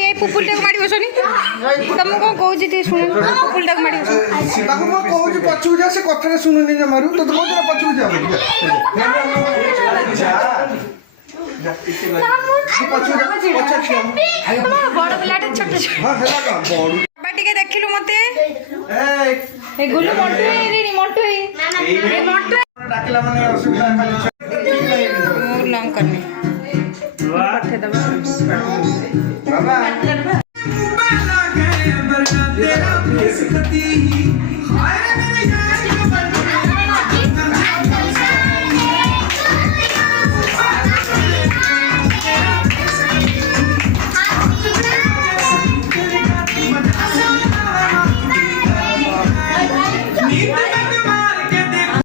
ये पुपुलटाକୁ ମାଡ଼ି ବସନି ତମକୁ କଣ କହୁଛି ଟିକେ ଶୁଣ ପୁପୁଲଟାକୁ ମାଡ଼ି ବସ ତାକୁ ମୁଁ କହୁଛି ପଛକୁ ଯା ସେ କଥାଟା ଶୁଣୁନି ଜମାରୁ ତତେ କହୁଥିଲା ପଛକୁ ଯା ବଡ଼ ପିଲାଟା ଛୋଟ ଛୋଟ ଟିକେ ଦେଖିଲୁ ମତେ ଏ ଗୁଲୁ ମଣ୍ଟୁ ହେଇନି ମଣ୍ଟୁ ହେଇ ଡାକିଲା ମାନେ ଅସୁବିଧା ମୁଁ ଲଙ୍ଗ କରିନି ପଠେଇଦବା ବାବା